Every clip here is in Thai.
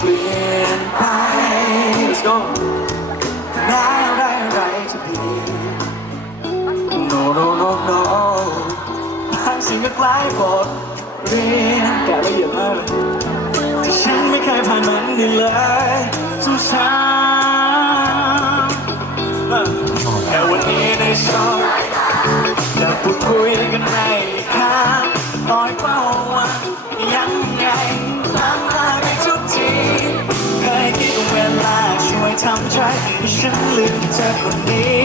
ปลี่ยนไป Let's go แล้วได้อะไรจะเปลี่ยน No no no no บางสิ่งก็คล้ายบทเรียนแกละเอียดมากเลยที่ฉันไม่เคยผ่านมันนี่เลยซ้ำๆเออแค่วันนี้ได้ชอบจะพูดคุยกันใน ฉันลืมเธอคนนี้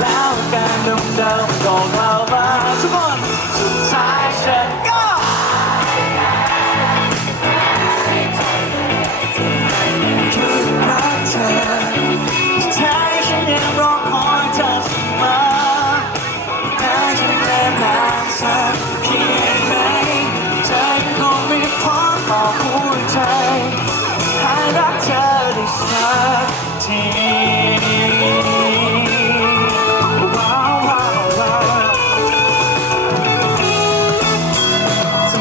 แล้วการเดิมๆก็เรามาทุกคนสุดท้ายฉันก็คือรักเธอสุดท้ายฉันยังรอคอยเธอเสมอแม้จะเดินทางสักเพียงไหนเธอยังคงมีพร้อมต่อหัวใจให้รักเธอได้สัก ทำ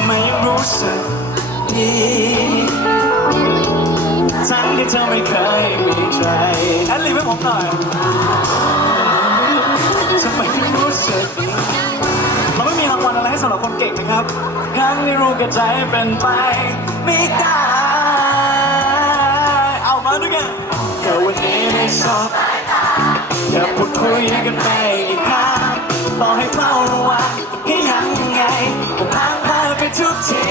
ไมยังรู้สึกดีทั้งที่เธอไม่เคยมีใจแอดลิฟให้ผมหน่อยทำไมยังรู้สึกเราไม่มีรางวัลอะไรให้สำหรับคนเก่งนะครับ ครั้งที่รู้กับใจเป็นไป ไม่ได้ ชอบอย่าพูดคุยกันไปอีกครั้งต่อให้เฝ้าระวังให้ยังไงผมพังพาไปทุกที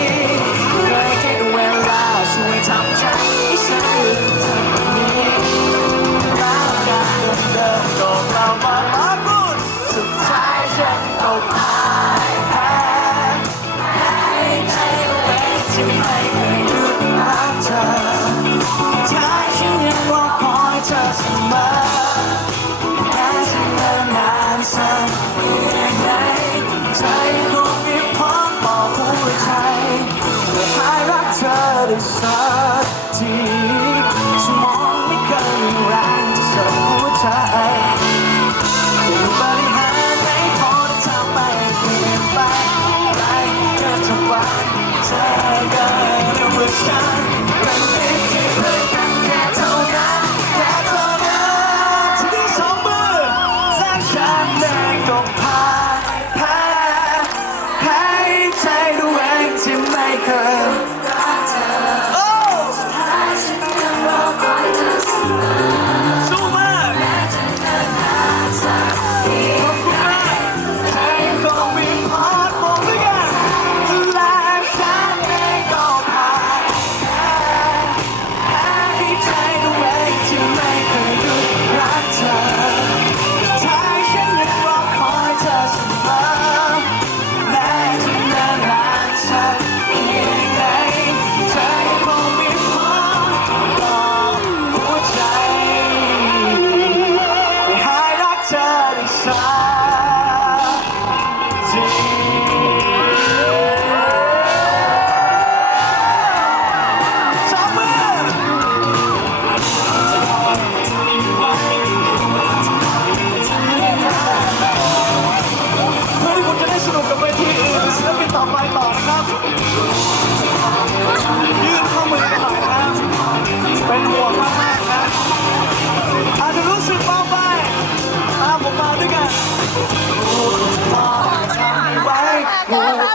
เคยคิดเวลาช่วยทำใจให้ฉันลืมเธอคนนี้แล้วการเดิมๆก็เรามาล้อพูดสุดท้ายฉันก็พ่ายแพ้ให้ใจเอาไว้ที่ไม่ ใจยังบริหารไม่พอที่ทำให้เปลี่ยนไปไรก็จะฝันเธอก็รู้ว่าฉันเป็น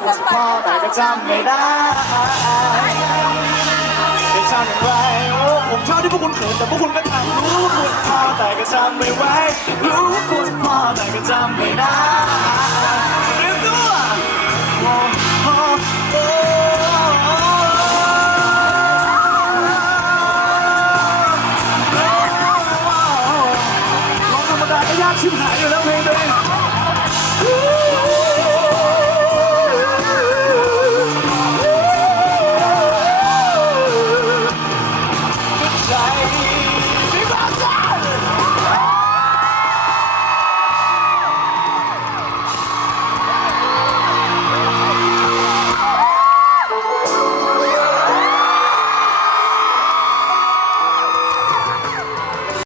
ก็จอแต่ก็จำไม่ได้จะทำอย่างไรโอ้ผมชอบที่พวกคุณเขินแต่พวกคุณก็ทำรู้คุณพ่อแต่ก็จำไม่ไว้รู้คุณพ่อแต่ก็จำไม่ได้เรียกตัวโอ้โชิบหายอยู่แล้วเพ